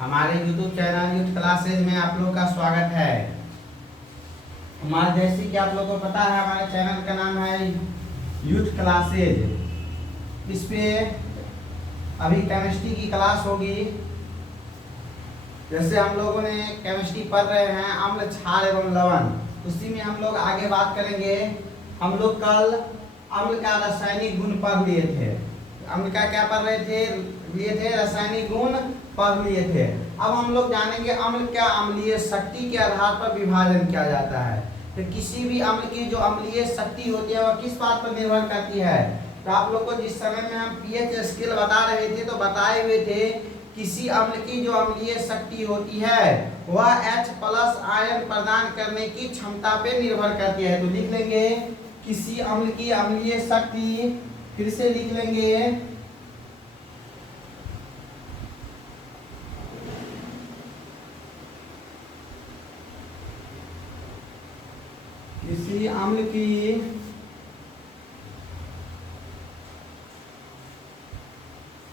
हमारे YouTube channel youth classes में आप लोग का स्वागत है। हमारे जैसे कि आप लोगों को पता है, हमारे चैनल का नाम है यूथ क्लासेज। इस पे अभी केमिस्ट्री की क्लास होगी। जैसे हम लोगों ने केमिस्ट्री पढ़ रहे हैं अम्ल, क्षार एवं लवण, उसी में हम लोग आगे बात करेंगे। हम लोग कल अम्ल का रासायनिक गुण पढ़ लिए थे। अम्ल का क्या पढ़ रहे थे? लिए थे रासायनिक गुण पढ़ लिए थे। अब हम लोग जानेंगे अम्ल क्या अम्लीय शक्ति के आधार पर विभाजन किया जाता है। तो किसी भी अम्ल की जो अम्लीय शक्ति होती है वह किस बात पर निर्भर करती है? तो आप लोग को जिस समय में हम पीएच स्केल बता रहे थे तो बताए हुए थे किसी अम्ल की जो अम्लीय शक्ति होती है वह H+ आयन प्रदान करने की क्षमता पे निर्भर करती है। तो लिख लेंगे किसी अम्ल की अम्लीय शक्ति, फिर से लिख लेंगे किसी अम्ल की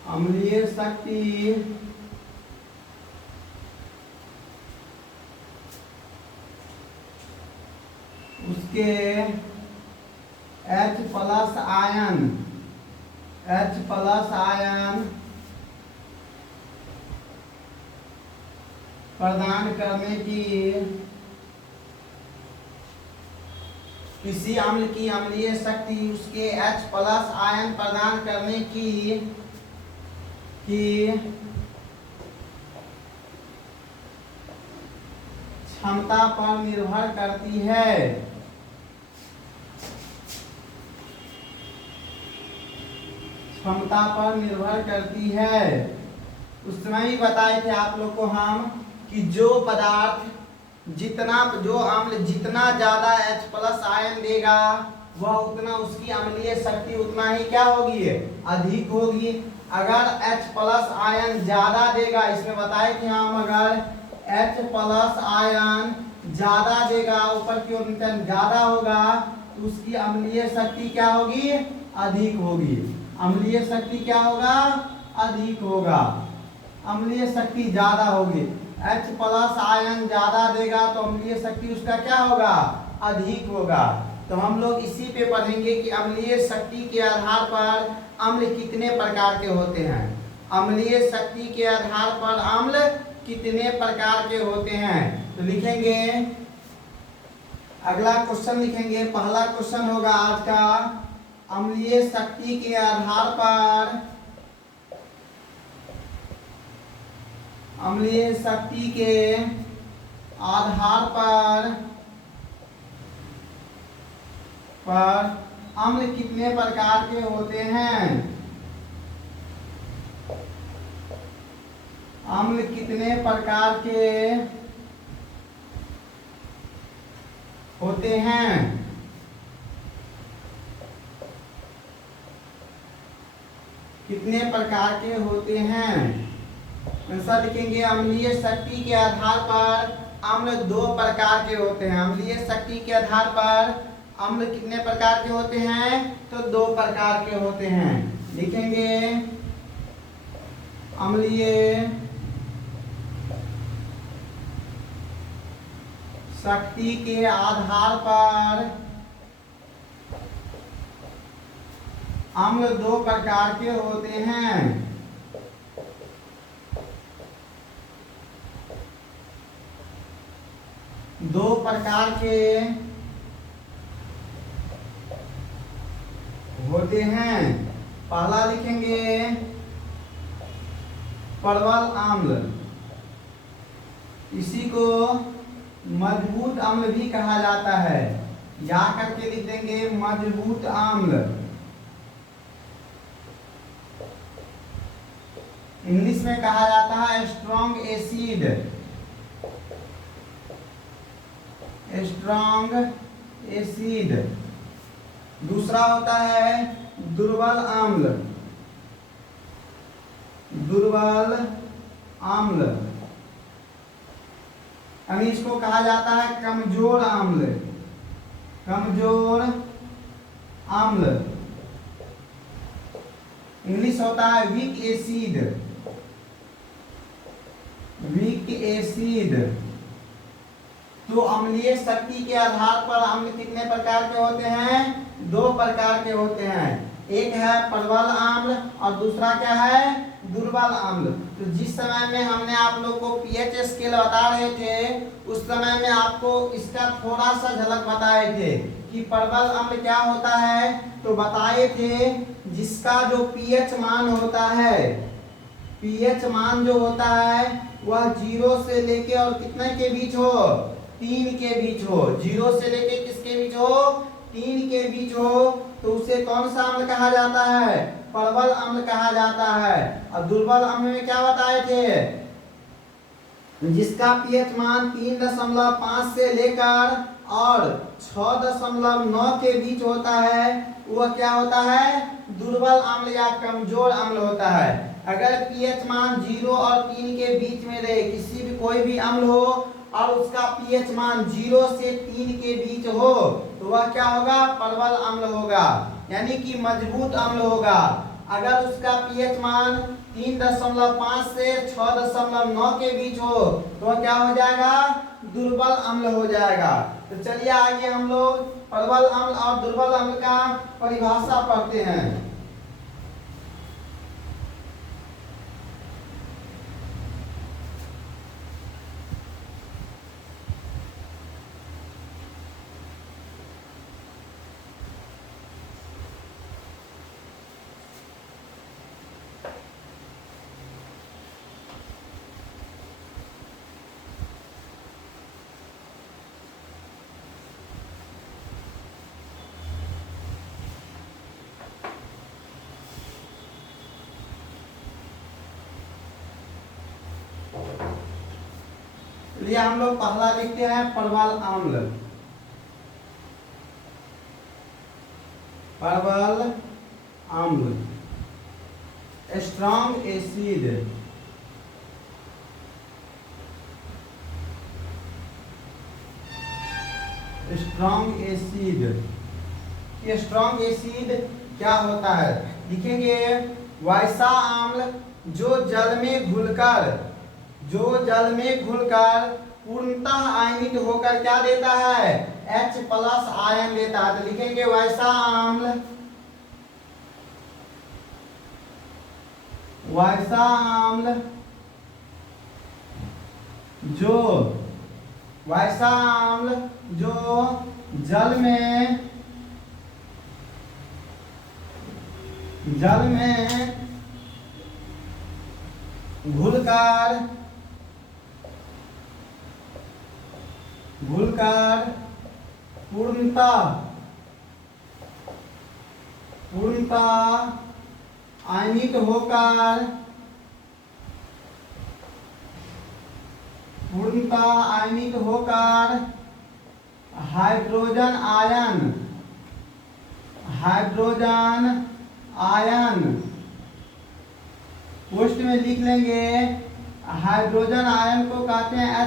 अम्लीय शक्ति उसके H+ आयन प्रदान करने की, किसी अम्ल की अम्लीय शक्ति उसके H+ आयन प्रदान करने की क्षमता पर निर्भर करती है। क्षमता पर निर्भर करती है। उस समय ही बताए थे आप लोग को हम कि जो पदार्थ जो अम्ल जितना ज्यादा H+ आयन देगा वह उतना उसकी अम्लीय शक्ति उतना ही क्या होगी? अधिक होगी। अगर H+ आयन ज्यादा देगा, इसमें बताए थे हम, अगर H+ आयन ज्यादा देगा, ऊपर की ओर ज्यादा होगा तो उसकी अम्लीय शक्ति क्या होगी? अधिक होगी। अम्लीय शक्ति क्या होगा? अधिक होगा। अम्लीय शक्ति ज्यादा होगी। H+ आयन ज्यादा देगा तो अम्लीय शक्ति उसका क्या होगा? अधिक होगा। तो हम लोग इसी पे पढ़ेंगे कि अम्लीय शक्ति के आधार पर अम्ल कितने प्रकार के होते हैं। अम्लीय शक्ति के आधार पर अम्ल कितने प्रकार के होते हैं। तो लिखेंगे, अगला क्वेश्चन लिखेंगे। पहला क्वेश्चन होगा आज का, अम्लीय शक्ति के आधार पर, अम्लीय शक्ति के आधार पर अम्ल कितने प्रकार के होते हैं। अम्ल कितने प्रकार के होते हैं। कितने प्रकार के होते हैं। आंसर लिखेंगे, अम्लीय शक्ति के आधार पर अम्ल 2 प्रकार के होते हैं। अम्लीय शक्ति के आधार पर अम्ल कितने प्रकार के होते हैं? तो 2 प्रकार के होते हैं। लिखेंगे, अम्लीय शक्ति के आधार पर अम्ल 2 प्रकार के होते हैं। 2 प्रकार के होते हैं। पहला लिखेंगे प्रबल अम्ल, इसी को मजबूत अम्ल भी कहा जाता है। या करके लिख देंगे मजबूत अम्ल। इंग्लिश में कहा जाता है स्ट्रॉन्ग एसिड। Strong acid. दूसरा होता है दुर्बल अम्ल। दुर्बल अम्ल, यानी इसको कहा जाता है कमजोर अम्ल। कमजोर अम्ल। इंग्लिश होता है वीक एसिड। Weak acid. तो अम्लीय शक्ति के आधार पर अम्ल कितने प्रकार के होते हैं? 2 प्रकार के होते हैं। एक है प्रबल अम्ल और दूसरा क्या है? दुर्बल अम्ल। तो जिस समय में हमने आप लोग को पीएच स्केल बता रहे थे, उस समय में आपको इसका थोड़ा सा झलक बताए थे कि प्रबल अम्ल क्या होता है। तो बताए थे जिसका जो पीएच मान होता है, पीएच मान जो होता है वह 0 से लेके और कितने के बीच हो? 3 के बीच हो। 0 से लेके किसके बीच हो? 3 के बीच हो। तो उसे कौन सा अम्ल कहा जाता है? प्रबल अम्ल कहा जाता है। और दुर्बल अम्ल में क्या बताए थे? जिसका पीएच मान 3.5 से लेकर और 6.9 के बीच होता है, वह क्या होता है? दुर्बल अम्ल या कमजोर अम्ल होता है। अगर पीएच मान 0 और 3 के बीच में रहे, किसी भी कोई भी अम्ल हो और उसका पीएच मान 0 से 3 के बीच हो, तो वह क्या होगा? प्रबल अम्ल होगा, यानी कि मजबूत अम्ल होगा। अगर उसका पीएच मान 3.5 से 6.9 के बीच हो, तो वह क्या हो जाएगा? दुर्बल अम्ल हो जाएगा। तो चलिए आगे हम लोग प्रबल अम्ल और दुर्बल अम्ल का परिभाषा पढ़ते हैं। चलिए हम लोग पहला लिखते हैं प्रबल अम्ल। प्रबल अम्ल, स्ट्रॉन्ग एसिड। Strong acid. ये स्ट्रॉन्ग एसिड क्या होता है? लिखेंगे वैसा अम्ल जो जल में घुलकर पूर्णतः आयनित होकर क्या देता है? H+ आयन देता है। तो लिखेंगे वैसा अम्ल जो जल में घुलकर पूर्णतः आयनित होकर हाइड्रोजन आयन पोस्ट में लिख लेंगे। हाइड्रोजन आयन को कहते हैं H+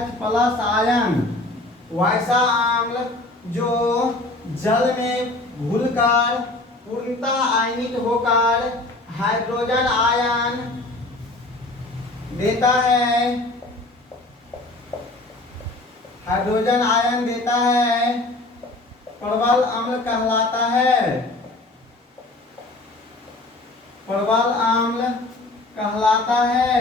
आयन। वैसा अम्ल जो जल में घुलकर पूर्णतः आयनित होकर हाइड्रोजन आयन देता है, प्रबल अम्ल कहलाता है। प्रबल अम्ल कहलाता है।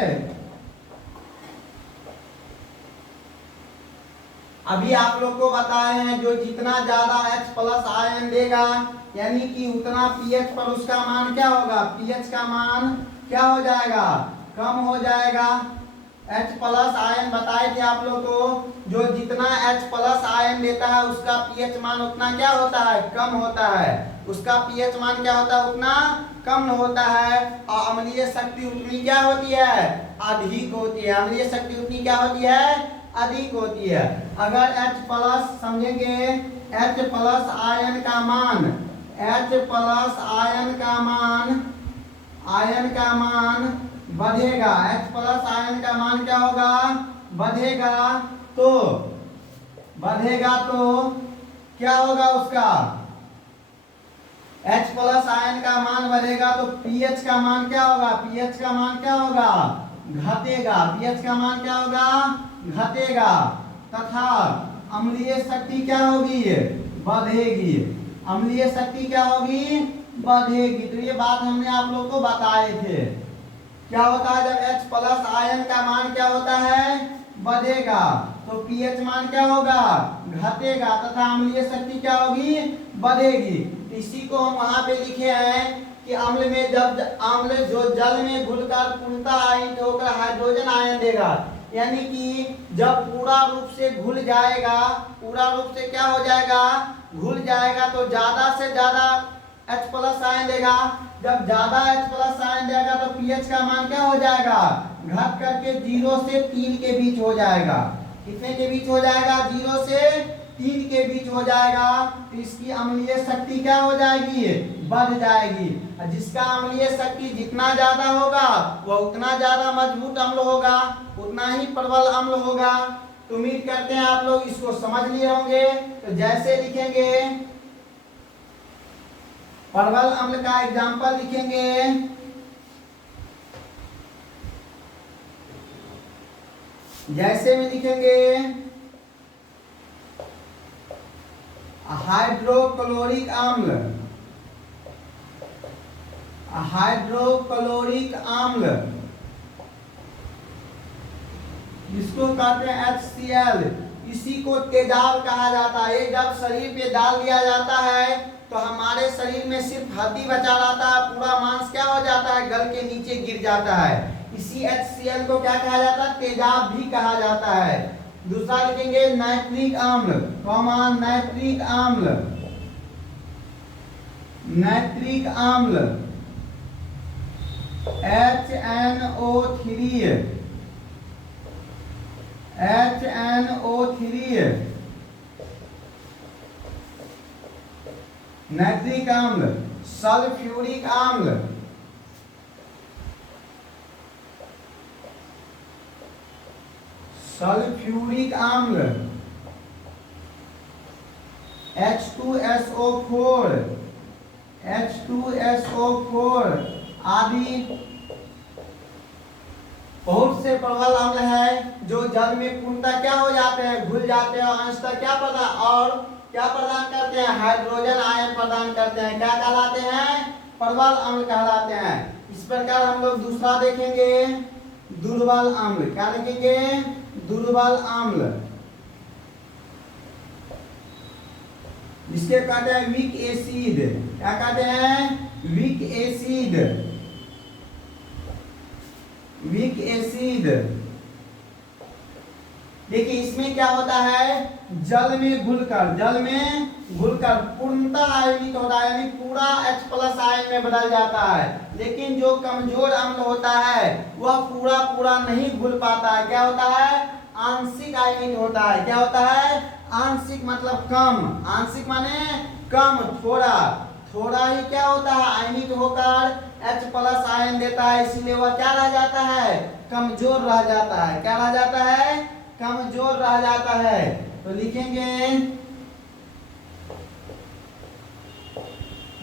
अभी आप लोग को बताए हैं जो जितना ज्यादा H+ आयन देगा, यानी कि उतना पीएच पर उसका मान क्या होगा? पीएच का मान क्या हो जाएगा? कम हो जाएगा। H+ आयन बताए थे आप लोग को, जो जितना H+ आयन देता है उसका पीएच मान उतना क्या होता है? कम होता है। उसका पीएच मान क्या होता है? उतना कम होता है। और अम्लीय शक्ति उतनी क्या होती है? अधिक होती है। अम्लीय शक्ति उतनी क्या होती है? अधिक होती है। अगर H+ समझेंगे, H+ आयन का मान बढ़ेगा। H+ आयन का मान क्या होगा? बढ़ेगा। तो क्या होगा उसका? H+ आयन का मान बढ़ेगा तो पीएच का मान क्या होगा? पीएच का मान क्या होगा? घटेगा, पीएच का मान क्या होगा, घटेगा, तथा अम्लीय शक्ति क्या होगी, बढ़ेगी। अम्लीय शक्ति क्या होगी, बढ़ेगी। तो ये बात हमने आप लोगों को बताए थे। क्या होता है जब H प्लस आयन का मान क्या होता है, बढ़ेगा, तो पीएच मान क्या होगा, घटेगा, तथा अम्लीय शक्ति क्या होगी, बढ़ेगी। इसी को हम वहां पे लिखे हैं कि अम्ल में जब अम्ल जो जल में घुलकर पूर्णतः आयनित होकर हाइड्रोजन आयन देगा, यानी कि जब पूरा रूप से घुल जाएगा, पूरा रूप से क्या हो जाएगा, घुल जाएगा, तो ज्यादा से ज्यादा H प्लस आयन देगा। जब ज्यादा H प्लस आयन देगा तो पीएच का मान क्या हो जाएगा, घट करके 0 से 3 के बीच हो जाएगा। कितने के बीच हो जाएगा, 0 से 3 के बीच हो जाएगा। तो इसकी अम्लीय शक्ति क्या हो जाएगी, बढ़ जाएगी। जिसका अम्लीय शक्ति जितना ज्यादा होगा वह उतना ज्यादा मजबूत अम्ल होगा, उतना ही प्रबल अम्ल होगा। तो उम्मीद करते हैं आप लोग इसको समझ लिए होंगे। तो जैसे लिखेंगे प्रबल अम्ल का एग्जाम्पल लिखेंगे, जैसे में लिखेंगे हाइड्रोक्लोरिक अम्ल, हाइड्रोक्लोरिक अम्ल जिसको कहते हैं HCl, इसी को तेजाब कहा जाता है। ये जब शरीर पे डाल दिया जाता है तो हमारे शरीर में सिर्फ हड्डी बचा रहता है, पूरा मांस क्या हो जाता है, गल के नीचे गिर जाता है। इसी HCl को क्या कहा जाता है, तेजाब भी कहा जाता है। दूसरा लिखेंगे नाइट्रिक अम्ल, कॉमन नाइट्रिक अम्ल, नाइट्रिक अम्ल HNO3, HNO3, नाइट्रिक अम्ल। सल्फ्यूरिक अम्ल, सल्फ्यूरिक अम्ल H2SO4, H2SO4 आदि बहुत से प्रबल अम्ल है जो जल में पूर्णतः क्या हो जाते हैं, घुल जाते हैं और अंशतः क्या प्रदान करते हैं, हाइड्रोजन आयन प्रदान करते हैं। क्या कहलाते हैं, प्रबल अम्ल कहलाते हैं। इस प्रकार हम लोग दूसरा देखेंगे दुर्बल अम्ल। क्या देखेंगे, दुर्बल अम्ल, जिसके कहते हैं वीक एसिड। क्या कहते हैं, वीक एसिड, वीक एसिड। देखिए इसमें क्या होता है, जल में घुलकर पूर्णतः आयनित होता है, यानी पूरा H प्लस आयन में बदल जाता है। लेकिन जो कमजोर अम्ल होता है वह पूरा नहीं घुल पाता है। क्या होता है, आंशिक आयनित होता है। क्या होता है, आंशिक मतलब कम, आंशिक माने कम, थोड़ा ही क्या होता है, आयनित होकर H प्लस आयन देता है। इसलिए वह क्या रह जाता है, कमजोर रह जाता है। क्या रह जाता है, कमजोर रह जाता है। तो लिखेंगे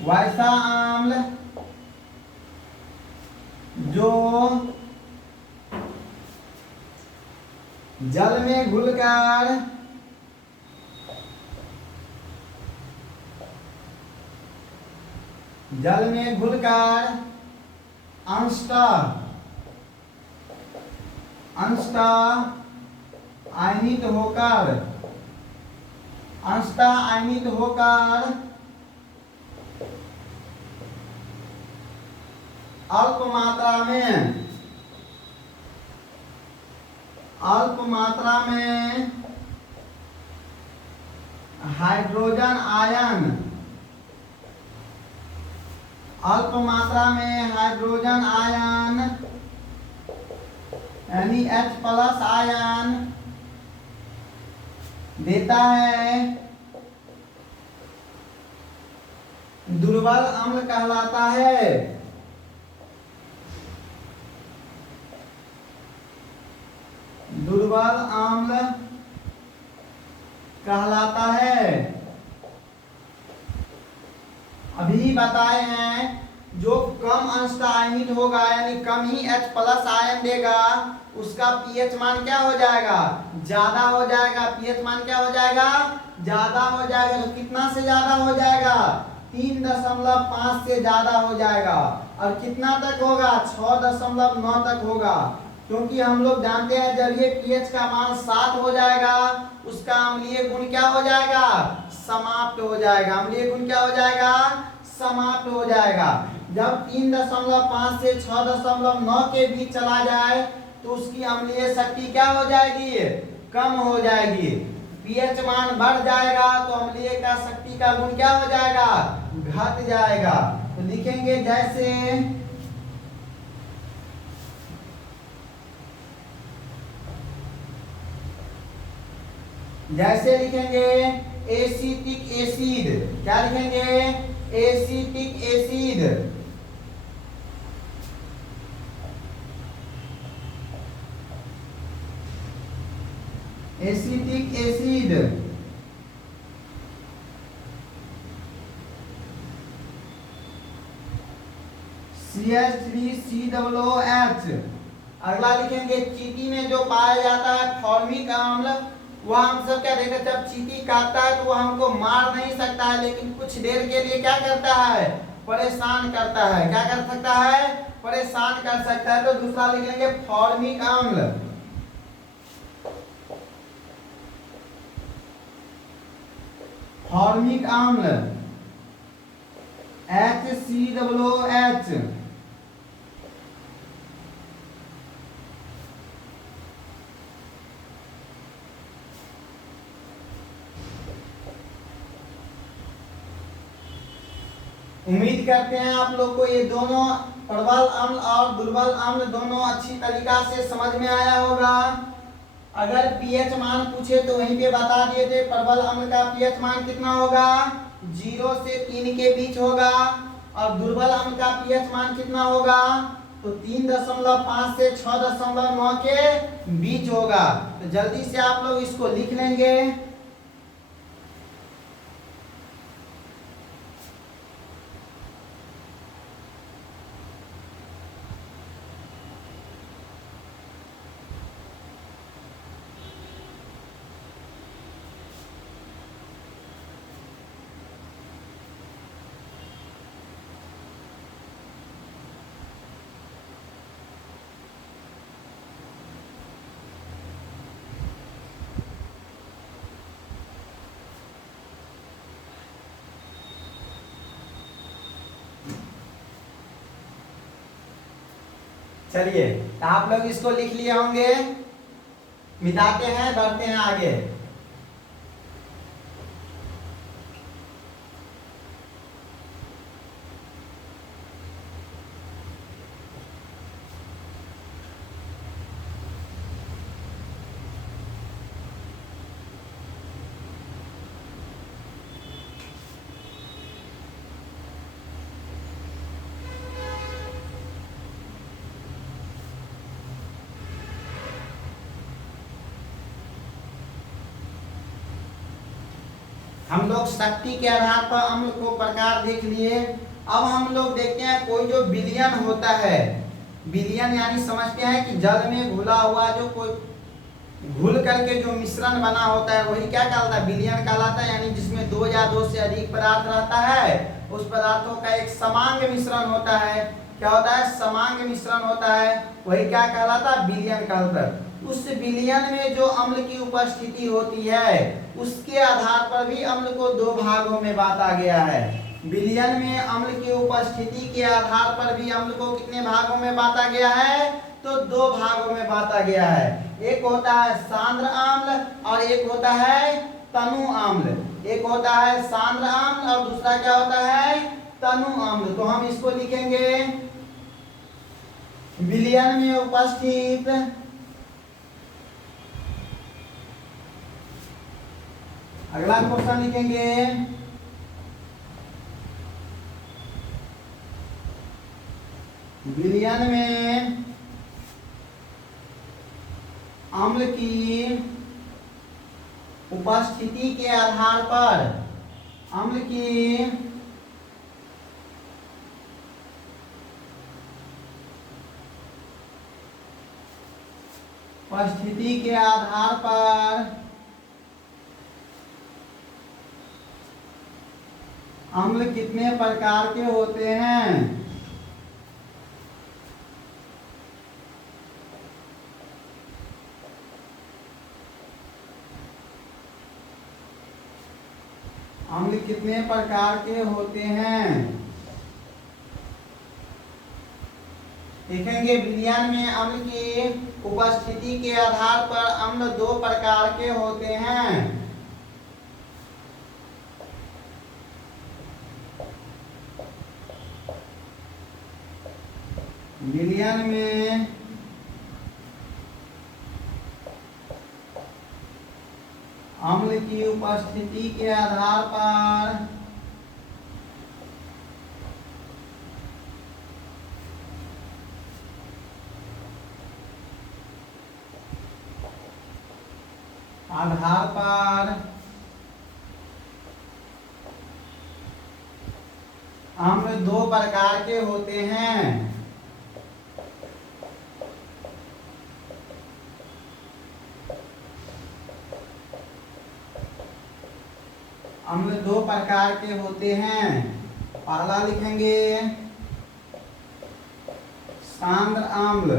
वैसा अम्ल जो जल में घुलकर अंशतः आयनित होकर अल्प मात्रा में हाइड्रोजन आयन, अल्प मात्रा में हाइड्रोजन आयन यानी H प्लस आयन देता है, दुर्बल अम्ल कहलाता है। दुर्बल अम्ल कहलाता है। अभी बताए हैं जो कम अंशतः आयनित होगा यानी कम ही H प्लस आयन देगा उसका पीएच मान क्या हो जाएगा, ज्यादा हो जाएगा। पीएच मान क्या हो जाएगा, ज्यादा हो जाएगा। तो कितना से ज्यादा हो जाएगा, 3.5 से ज्यादा हो जाएगा। और कितना तक होगा, 6.9 तक होगा। क्योंकि हम लोग जानते हैं जब ये पीएच का मान 7 हो जाएगा उसका अम्लीय गुण क्या हो जाएगा, समाप्त हो जाएगा। अम्लीय गुण क्या हो जाएगा, समाप्त हो जाएगा। जब 3.5 से 6.9 के बीच चला जाए तो उसकी अम्लीय शक्ति क्या हो जाएगी, कम हो जाएगी। पीएच मान बढ़ जाएगा तो अम्लीय का शक्ति का गुण क्या हो जाएगा, घट जाएगा। तो लिखेंगे जैसे लिखेंगे एसिटिक एसिड, क्या लिखेंगे, acetic acid. Acetic acid CH3COOH। अगला लिखेंगे चींटी में जो पाया जाता है फॉर्मिक अम्ल, वह हम सब क्या देखते हैं, जब चींटी काटता है तो वह हमको मार नहीं सकता है लेकिन कुछ देर के लिए क्या करता है, परेशान करता है। क्या कर सकता है, परेशान कर सकता है। तो दूसरा लिख लेंगे फॉर्मिक अम्ल। फॉर्मिक अम्ल HCOOH। उम्मीद करते हैं आप लोग को ये दोनों प्रबल अम्ल और दुर्बल अम्ल दोनों अच्छी तरीका से समझ में आया होगा। अगर पीएच मान पूछे तो वहीं पे बता दिए थे, प्रबल अम्ल का पीएच मान कितना होगा, 0 से 3 के बीच होगा। और दुर्बल अम्ल का पीएच मान कितना होगा, तो 3.5 से 6.9 के बीच होगा। तो जल्दी से आप लोग इसको लिख लेंगे। चलिए तो आप लोग इसको लिख लिए होंगे, मिटाते हैं बढ़ते हैं आगे। हम लोग शक्ति के आधार पर अम्ल को प्रकार देख लिए। अब हम लोग देखते हैं कोई जो विलयन होता है, विलयन यानी समझते हैं कि जल में घुला हुआ जो कोई घुल करके जो मिश्रण बना होता है वही क्या कहलाता है, विलयन कहलाता है। यानी जिसमें 2 या 2 से अधिक पदार्थ रहता है, उस पदार्थों का एक समांग मिश्रण होता है। क्या होता है, समांग मिश्रण होता है, वही क्या कहलाता है, विलयन कहलाता है। उस विलयन में जो अम्ल की उपस्थिति होती है उसके आधार पर भी अम्ल को 2 भागों में बांटा गया है। विलयन में अम्ल की उपस्थिति के आधार पर भी अम्ल को कितने भागों में बांटा गया है, तो 2 भागों में बांटा गया है। एक होता है सांद्र अम्ल और एक होता है तनु अम्ल। एक होता है सांद्र अम्ल और दूसरा क्या होता है, तनु अम्ल। तो हम इसको लिखेंगे विलयन में उपस्थित अगला क्वेश्चन लिखेंगे विलयन में अम्ल की उपस्थिति के आधार पर अम्ल की उपस्थिति के आधार पर अम्ल कितने प्रकार के होते हैं? अम्ल कितने प्रकार के होते हैं? देखेंगे विज्ञान में अम्ल की उपस्थिति के आधार पर अम्ल दो प्रकार के होते हैं। विज्ञान में अम्ल की उपस्थिति के आधार पर अम्ल दो प्रकार के होते हैं। अम्ल दो प्रकार के होते हैं। पहला लिखेंगे सांद्र अम्ल।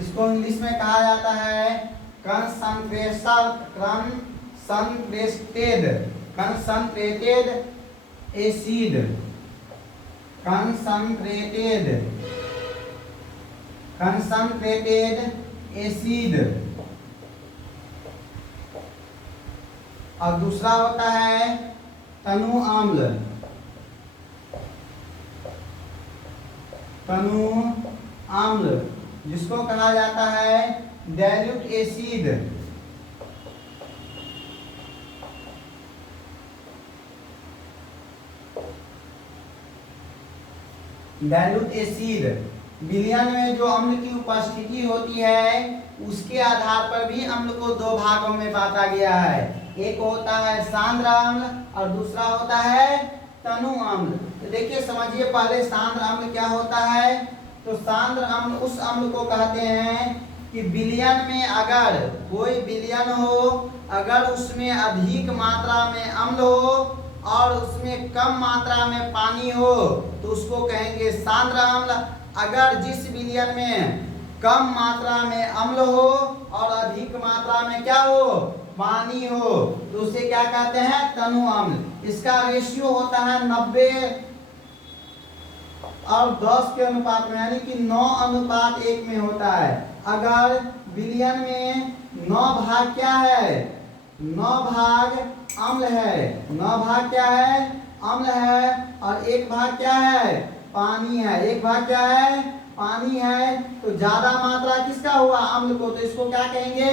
इसको इंग्लिश में कहा जाता है कंसंट्रेटेड एसिड। Concentrated acid. और दूसरा होता है तनु अम्ल। तनु अम्ल जिसको कहा जाता है डाइल्यूट एसिड। डाइल्यूट एसिड विलयन में जो अम्ल की उपस्थिति होती है उसके आधार पर भी अम्ल को दो भागों में बांटा गया है। एक होता है सांद्र अम्ल और दूसरा होता है तनु अम्ल। तो देखिए समझिए पहले सांद्र अम्ल क्या होता है। तो सांद्र अम्ल उस अम्ल को कहते हैं कि विलयन में अगर कोई विलयन हो, अगर उसमें अधिक मात्रा में अम्ल हो और उसमें कम मात्रा में पानी हो तो उसको कहेंगे सांद्र अम्ल। अगर जिस विलयन में कम मात्रा में अम्ल हो और अधिक मात्रा में क्या हो, पानी हो, तो उसे क्या कहते हैं, तनु अम्ल। इसका रेशियो होता है 90 और 10 के अनुपात में, यानी कि 9:1 में होता है। अगर विलयन में 9 भाग क्या है, 9 भाग अम्ल है, 9 भाग क्या है, अम्ल है, और 1 भाग क्या है, पानी है। 1 भाग क्या है, पानी है। तो ज्यादा मात्रा किसका हुआ, अम्ल को, तो इसको क्या कहेंगे,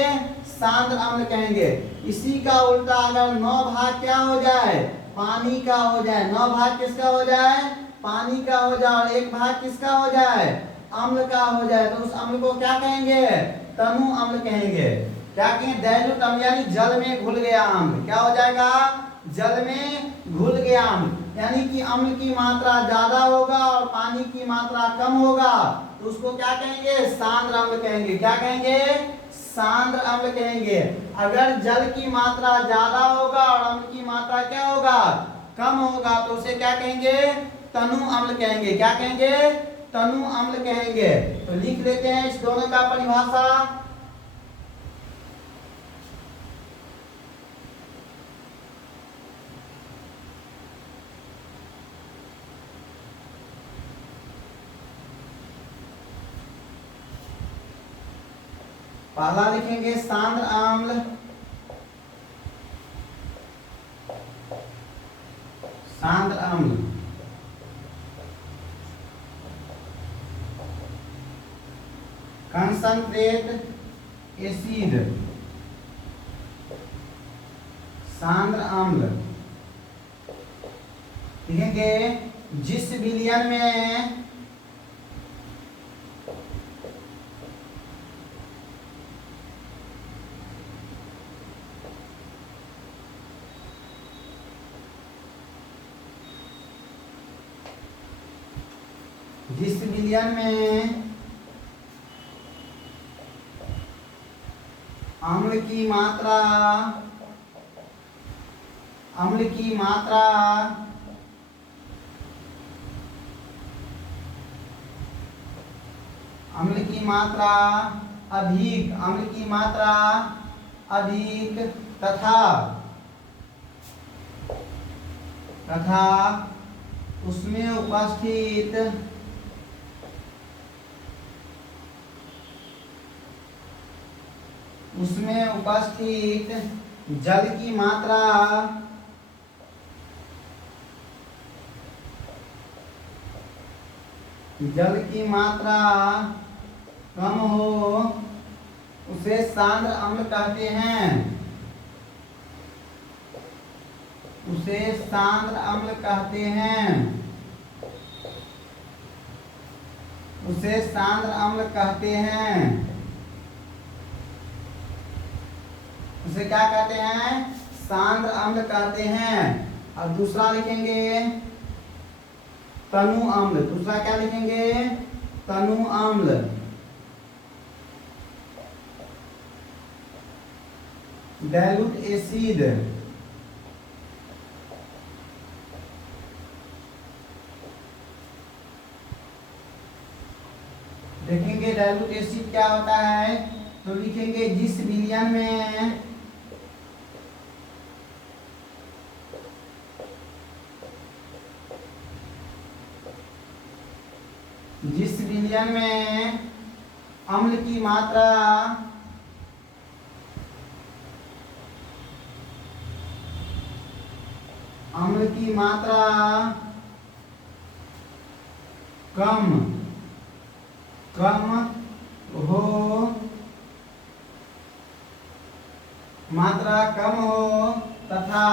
सांद्र अम्ल कहेंगे। इसी का उल्टा अगर 9 भाग क्या हो जाए, पानी का हो जाए, 9 भाग किसका हो जाए, पानी का हो जाए, और 1 भाग किसका हो जाए, अम्ल का हो जाए, तो उस अम्ल को क्या कहेंगे, तनु अम्ल कहेंगे। क्या कहेंगे, डाइल्यूट अम्ल, यानी जल में घुल गया अम्ल। क्या हो जाएगा, जल में घुल गया अम्ल, यानी कि अम्ल की मात्रा ज्यादा होगा और पानी की मात्रा कम होगा, तो उसको क्या कहेंगे, सांद्र अम्ल कहेंगे। क्या कहेंगे, सांद्र अम्ल कहेंगे। अगर जल की मात्रा ज्यादा होगा और अम्ल की मात्रा क्या होगा, कम होगा, तो उसे क्या कहेंगे, तनु अम्ल कहेंगे। क्या कहेंगे, तनु अम्ल कहेंगे। तो लिख लेते हैं इस दोनों का परिभाषा। पहला लिखेंगे सांद्र अम्ल। सांद्र अम्ल कंसंट्रेट एसिड। सांद्र अम्ल लिखेंगे जिस विलयन में अम्ल की मात्रा अम्ल की मात्रा अम्ल की मात्रा अधिक, अम्ल की मात्रा अधिक तथा तथा उसमें उपस्थित जल की मात्रा कम हो उसे सांद्र अम्ल कहते हैं। उसे सांद्र अम्ल कहते हैं। उसे सांद्र अम्ल कहते हैं। उसे क्या कहते हैं? सांद्र अम्ल कहते हैं। अब दूसरा लिखेंगे तनु अम्ल। दूसरा क्या लिखेंगे? तनु अम्ल। Dilute acid. देखेंगे डाइल्यूट एसिड क्या होता है, तो लिखेंगे जिस विलयन में अम्ल की मात्रा कम हो तथा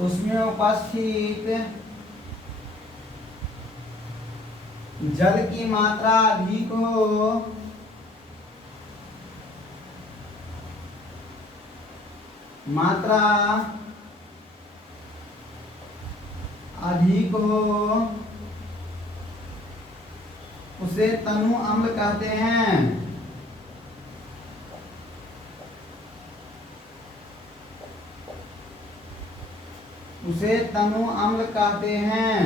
उसमें उपस्थित जल की मात्रा अधिक हो उसे तनु अम्ल कहते हैं। उसे तनु अम्ल कहते हैं।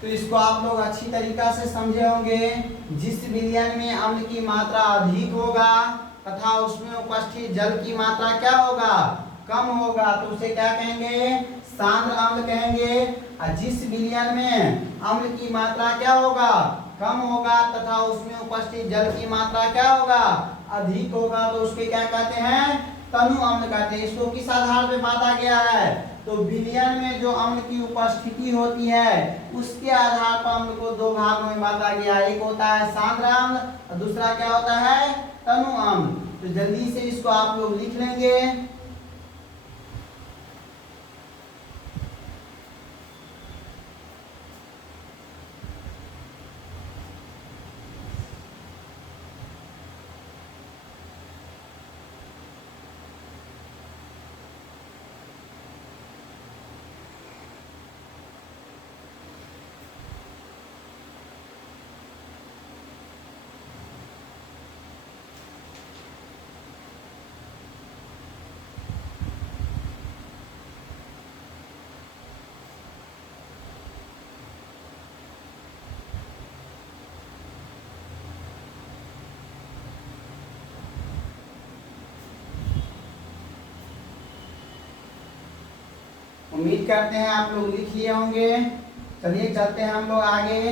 तो इसको आप लोग अच्छी तरीका से समझे होंगे। जिस विलयन में अम्ल की मात्रा अधिक होगा तथा उसमें उपस्थित जल की मात्रा क्या होगा? कम होगा, तो उसे क्या कहेंगे? सांद्र अम्ल कहेंगे। और जिस विलयन में अम्ल की मात्रा क्या होगा? कम होगा तथा उसमें उपस्थित जल की मात्रा क्या होगा? अधिक होगा, तो उसके क्या कहते हैं? तनु अम्ल कहते हैं। इसको किस आधार पे बांटा गया है? तो विलयन में जो अम्ल की उपस्थिति होती है उसके आधार पर अम्ल को दो भागों में बांटा गया है। एक होता है सांद्र अम्ल और दूसरा क्या होता है? तनु अम्ल। तो जल्दी से इसको आप लोग लिख लेंगे। उम्मीद करते हैं आप लोग लिख लिए होंगे। चलिए चलते हैं हम लोग आगे।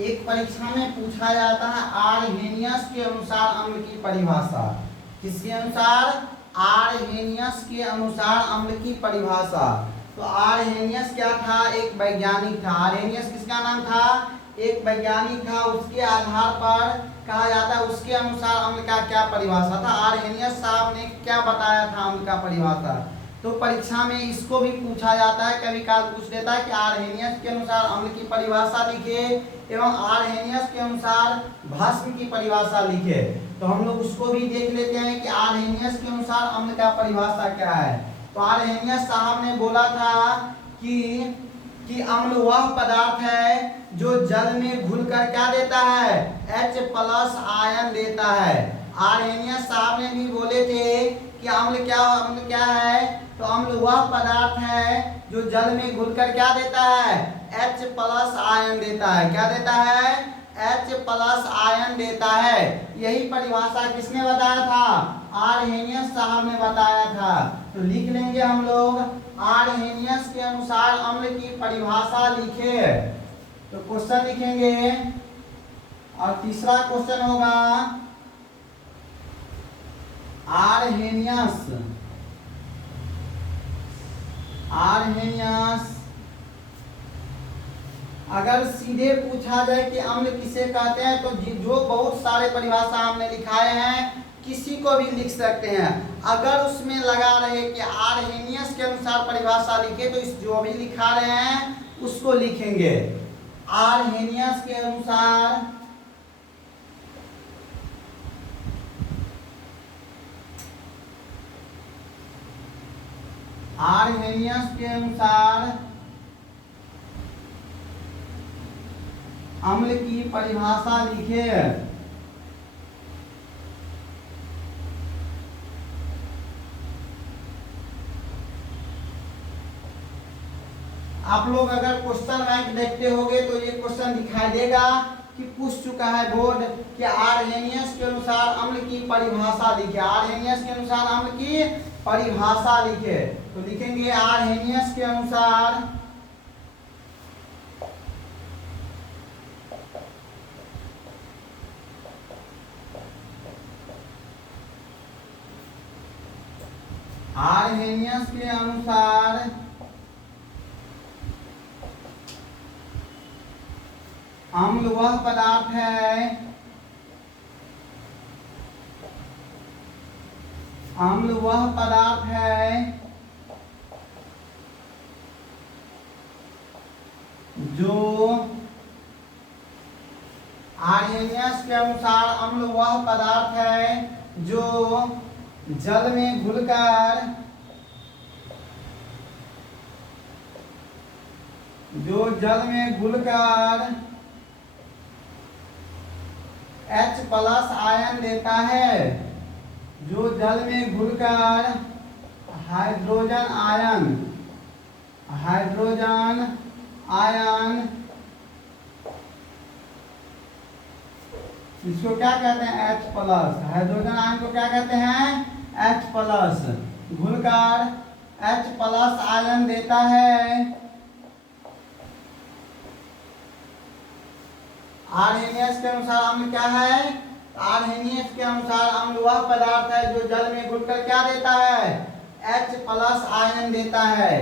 एक परीक्षा में पूछा जाता है आर्हेनियस के अनुसार अम्ल की परिभाषा। किसके अनुसार? आरहेनियस के अनुसार अम्ल की परिभाषा। तो आरहेनियस क्या था? एक वैज्ञानिक था। आरहेनियस किसका नाम था? एक वैज्ञानिक था। उसके आधार पर कहा जाता है, उसके अनुसार अम्ल का क्या परिभाषा था। आरहेनियस साहब ने क्या बताया था अम्ल का परिभाषा। तो परीक्षा में इसको भी पूछा जाता है, कभी काल पूछ देता है कि आरहेनियस के अनुसार अम्ल की परिभाषा लिखे एवं आरहेनियस के अनुसार भस्म की परिभाषा लिखे। तो हम लोग उसको भी देख लेते हैं कि आरहेनियस के अनुसार अम्ल का परिभाषा क्या है। तो आरहेनियस साहब ने बोला था कि अम्ल वह पदार्थ है जो जल में घुलकर क्या देता है? H+ आयन देता है। आरहेनियस साहब ने भी बोले थे कि अम्ल क्या है? तो अम्ल वह पदार्थ है जो जल में घुलकर क्या देता है? H+ आयन देता है। क्या देता है? H+ आयन देता है। यही परिभाषा किसने बताया था? आरहेनियस साहब ने बताया था। तो लिख लेंगे हम लोग, आरहेनियस के अनुसार अम्ल की परिभाषा लिखे। तो क्वेश्चन लिखेंगे और तीसरा क्वेश्चन होगा आरहेनियस अगर सीधे पूछा जाए कि अम्ल किसे कहते हैं, तो जो बहुत सारे परिभाषा हमने लिखाए हैं, किसी को भी लिख सकते हैं। अगर उसमें लगा रहे कि आरहेनियस के अनुसार परिभाषा लिखे, तो इस जो भी लिखा रहे हैं उसको लिखेंगे। आरहेनियस के अनुसार अम्ल की परिभाषा लिखे। आप लोग अगर क्वेश्चन बैंक देखते होंगे तो ये क्वेश्चन दिखाई देगा कि पूछ चुका है बोर्ड कि आरहेनियस के अनुसार अम्ल की परिभाषा लिखे। आरहेनियस के अनुसार अम्ल की परिभाषा लिखे। तो लिखेंगे आरहेनियस के अनुसार अम्ल वह पदार्थ है जो आरहेनियस के अनुसार अम्ल वह पदार्थ है जो जल में घुलकर H+ आयन देता है। जो जल में घुलकर हाइड्रोजन आयन इसको क्या कहते हैं? H+। हाइड्रोजन आयन को क्या कहते हैं? H+। घुलकर H+ आयन देता है। आरहेनियस के अनुसार अम्ल क्या है? आरहेनियस के अनुसार अम्ल वह पदार्थ है जो जल में घुलकर क्या देता है? H+ आयन देता है।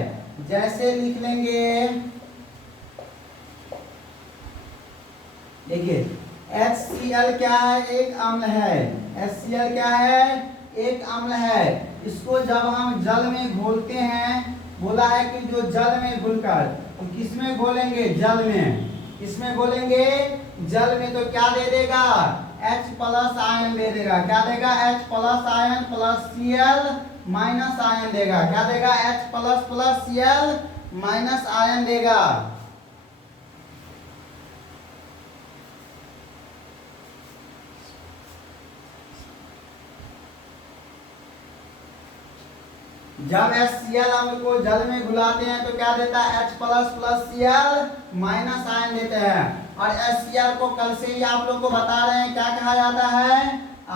जैसे लिख लेंगे, देखिए HCl क्या है? एक अम्ल है। HCl क्या है? एक अम्ल है। इसको जब हम जल में घोलते हैं, बोला है कि जो जल में घुलकर, तो किस में घोलेंगे? जल में। किसमें घोलेंगे? जल में। तो क्या दे देगा? H+ आयन दे देगा। क्या देगा? H+ ion plus Cl minus ion देगा। क्या देगा? H+ plus Cl minus ion देगा। जब HCl अम्ल को जल में घुलाते हैं तो क्या देता है? H+ plus Cl minus ion देते हैं। और HCl को कल से ही आप लोग को बता रहे हैं क्या कहा जाता है?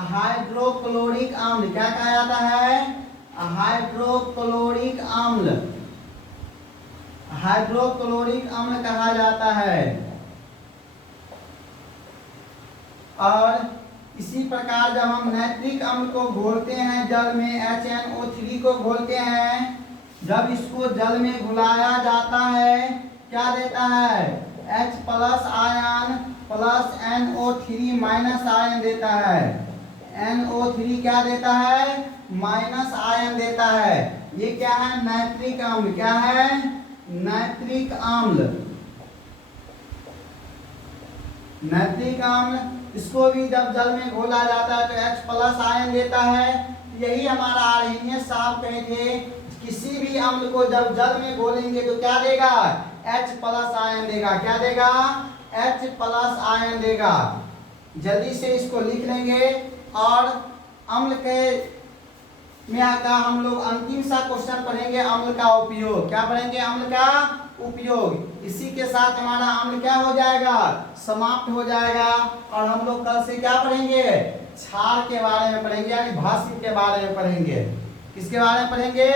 हाइड्रोक्लोरिक अम्ल। क्या कहा जाता है? हाइड्रोक्लोरिक अम्ल। हाइड्रोक्लोरिक अम्ल कहा जाता है। और इसी प्रकार जब हम नाइट्रिक अम्ल को घोलते हैं जल में, HNO3 को घोलते हैं, जब इसको जल में घुलाया जाता है क्या देता है, H plus ion plus NO3 minus ion देता है। NO3 क्या देता है, माइनस आयन देता है। ये क्या है, नाइट्रिक अम्ल। क्या है, नाइट्रिक अम्ल। नाइट्रिक अम्ल, इसको भी जब जल में घोला जाता है तो H प्लस आयन देता है। यही हमारा आर्हेनियस साहब कहे थे, किसी भी अम्ल को जब जल में घोलेंगे तो क्या देगा, H प्लस आयन देगा। क्या देगा, H प्लस आयन देगा। जल्दी से इसको लिख लेंगे। और अम्ल के में का हम लोग अंतिम सा क्वेश्चन पढ़ेंगे, अम्ल का उपयोग। क्या पढ़ेंगे, अम्ल का उपयोग। इसी के साथ हमारा अम्ल क्या हो जाएगा, समाप्त हो जाएगा। और हम लोग कल से क्या पढ़ेंगे, क्षार के बारे में पढ़ेंगे, यानी भस्म के बारे में पढ़ेंगे। किसके बारे में पढ़ेंगे,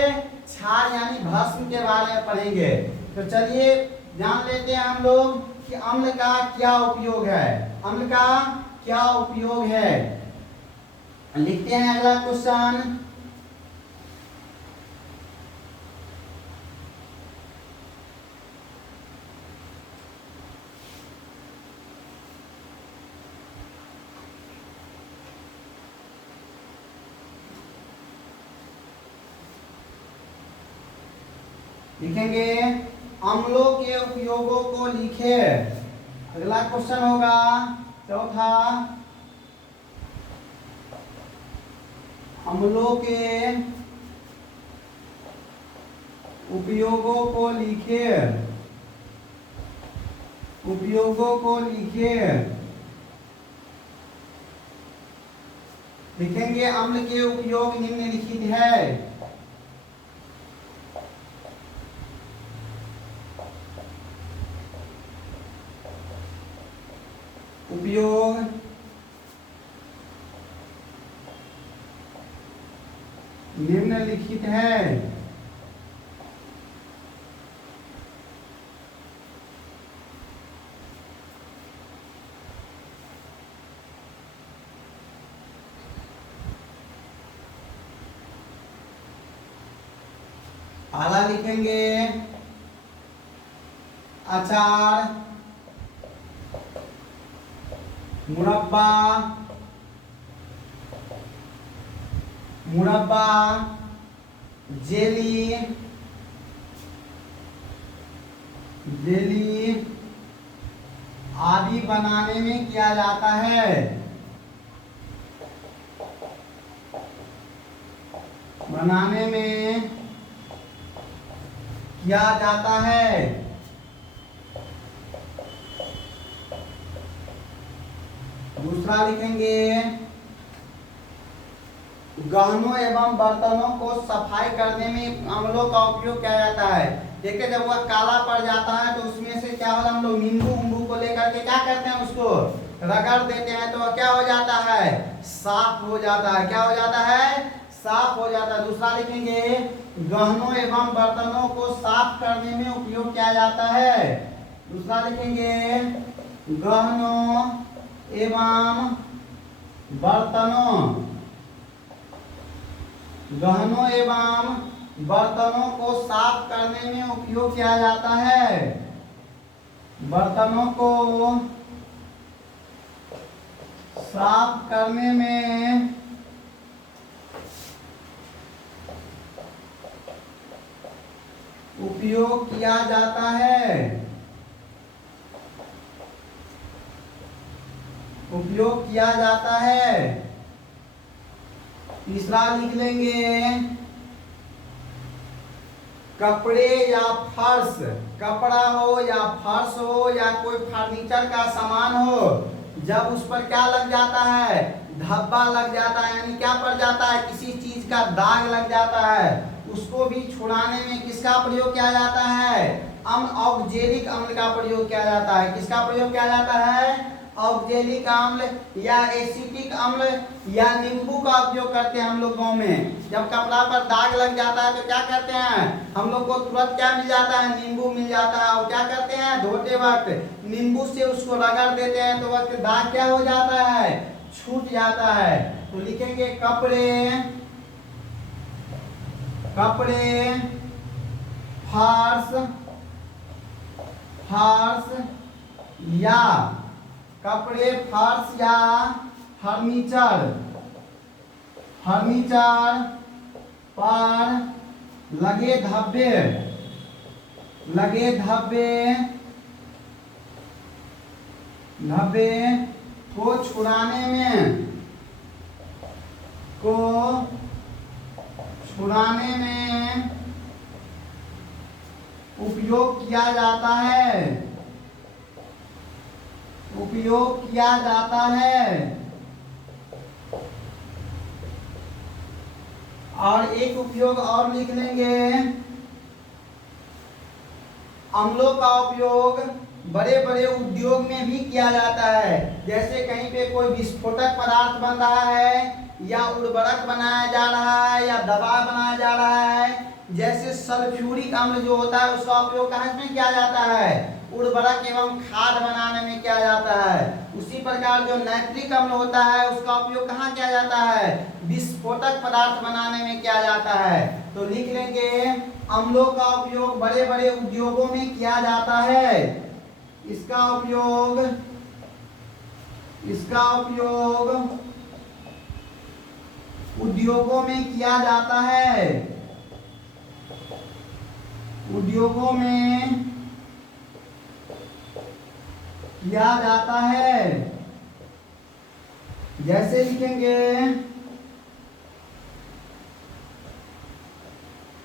क्षार यानी भस्म के बारे में पढ़ेंगे। तो चलिए जान लेते हैं हम लोग कि अम्ल का क्या उपयोग है। अम्ल का क्या उपयोग है, लिखते हैं अगला क्वेश्चन। लिखेंगे अम्लों के उपयोगों को लिखे। अगला क्वेश्चन होगा चौथा, अम्लों के उपयोगों को लिखे। उपयोगों को लिखे। लिखेंगे अम्ल के उपयोग निम्नलिखित है। उपयोग निम्नलिखित है। पहला लिखेंगे अचार, मुरब्बा, मुरब्बा, जेली, जेली आदि बनाने में किया जाता है। बनाने में किया जाता है। दूसरा लिखेंगे गहनों एवं बर्तनों को सफाई करने में अम्लों का उपयोग किया जाता है। देखिए जब वह काला पड़ जाता है तो उसमें से क्या होता है, हम लोग नींबू उम्बू को लेकर के क्या करते हैं, उसको रगड़ देते हैं तो वह क्या हो जाता है, साफ हो जाता है। क्या हो जाता है, साफ हो जाता है। दूसरा लिखेंगे गहनों एवं बर्तनों को साफ करने में उपयोग किया जाता है। दूसरा लिखेंगे गहनों एवं बर्तनों, गहनों एवं बर्तनों को साफ करने में उपयोग किया जाता है। बर्तनों को साफ करने में उपयोग किया जाता है। उपयोग किया जाता है। तीसरा लिख लेंगे कपड़े या फर्श, कपड़ा हो या फर्श हो या कोई फर्नीचर का सामान हो, जब उस पर क्या लग जाता है, धब्बा लग जाता है, यानी क्या पड़ जाता है, किसी चीज का दाग लग जाता है, उसको भी छुड़ाने में किसका प्रयोग किया जाता है, ऑक्जेलिक अम्ल का प्रयोग किया जाता है। किसका प्रयोग किया जाता है, ऑक्जेलिक अम्ल या एसिटिक अम्ल या नींबू का उपयोग करते हैं हम लोग गाँव में। जब कपड़ा पर दाग लग जाता है तो क्या करते हैं, हम लोग को तुरंत क्या मिल जाता है, नींबू मिल जाता है। और क्या करते हैं, धोते वक्त नींबू से उसको रगड़ देते हैं तो वक्त दाग क्या हो जाता है, छूट जाता है। तो लिखेंगे कपड़े, कपड़े, फर्श, फर्श या कपड़े, फर्श या फर्नीचर, फर्नीचर पर लगे धब्बे, लगे धब्बे, धब्बे को छुड़ाने में, को छुड़ाने में उपयोग किया जाता है, उपयोग किया जाता है। और एक उपयोग और लिख लेंगे, अम्लों का उपयोग बड़े बड़े उद्योग में भी किया जाता है। जैसे कहीं पे कोई विस्फोटक पदार्थ बन रहा है या उर्वरक बनाया जा रहा है या दवा बनाया जा रहा है, जैसे सल्फ्यूरिक अम्ल जो होता है उसका उपयोग कहाँ में किया जाता है, उर्वरक एवं खाद बनाने में किया जाता है। उसी प्रकार जो नाइट्रिक अम्ल होता है उसका उपयोग कहाँ किया जाता है, विस्फोटक पदार्थ बनाने में किया जाता है। तो लिख लेंगे अम्लों का उपयोग बड़े बड़े उद्योगों में किया जाता है। इसका उपयोग, इसका उपयोग उद्योगों में किया जाता है, उद्योगों में किया जाता है। जैसे लिखेंगे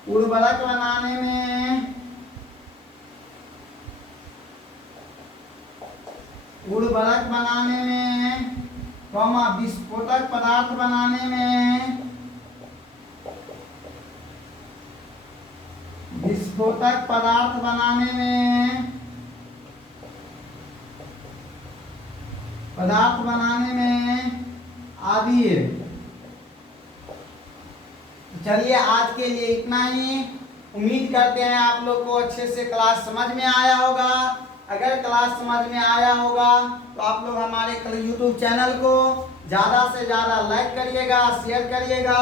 उर्वरक बनाने में, उर्वरक बनाने में, विस्फोटक पदार्थ बनाने में, विस्फोटक पदार्थ बनाने में, पदार्थ बनाने में आदि। चलिए आज के लिए इतना ही। उम्मीद करते हैं आप लोग को अच्छे से क्लास समझ में आया होगा। अगर क्लास समझ में आया होगा तो आप लोग हमारे YouTube चैनल को ज़्यादा से ज़्यादा लाइक करिएगा, शेयर करिएगा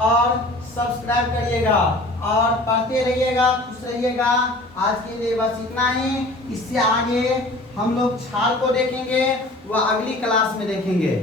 और सब्सक्राइब करिएगा और पढ़ते रहिएगा, खुश रहिएगा। आज के लिए बस इतना ही। इससे आगे हम लोग क्षार को देखेंगे, वह अगली क्लास में देखेंगे।